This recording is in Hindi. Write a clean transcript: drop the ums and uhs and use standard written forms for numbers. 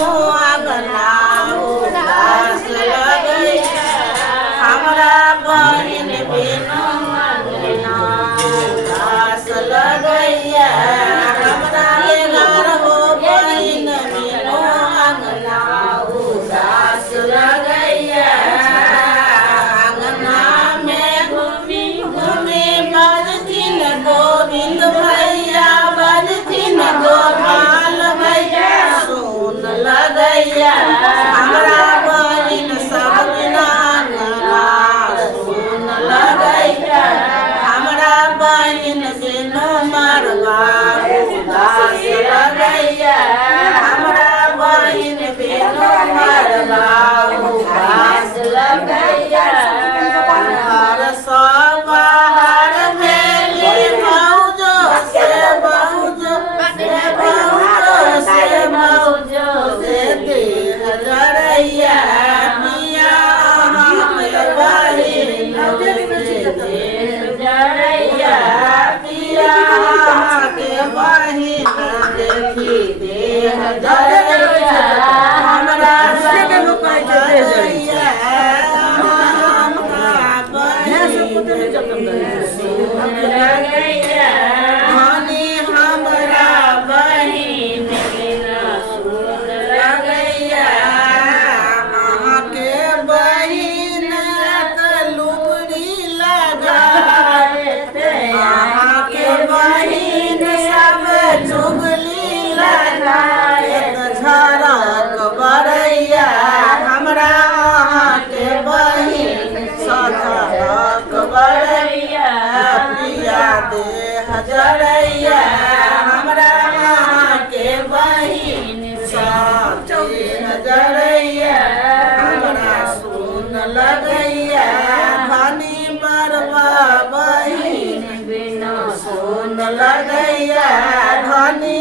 आंगना उदास लगैया हमरा बहिन बिनु आंगना उदास लगैया हमरा घर हो बहिन बिनु आंगना उदास लगैया आंगना में घूमी घूमी बजथिन गोविंद भैया बजथिन गोपाल भैया सुन लगैया हमरा बहिन सब बिना सुन लगैया हमरा बहिन बिनु मरवा उदास लगैया हमरा बहिन बिनु मरवा उदास लगैया घर सब बाहर भेली भौजो से भौजो से भौजो से भौजो से देह जरैया पिया हमके बहिन से देह जरैया पिया हमके बहिन देखी देह जरैया हमरा जरैया हमरा बहिन सुन लगैया धनी हमरा बहिन बिना सुन लगैया अहाँके बहिन लुबड़ी लगाए अहाँके बहिन सब चुगली लगाए झरक बरैया हमरा अहाँके बहिन सझरक बरैया पिया देह जरैया हमरा अहाँके बहिन देह जरैया हमरा सुन लगैया धनी बरवा बहिन बिना सुन लगैया धनी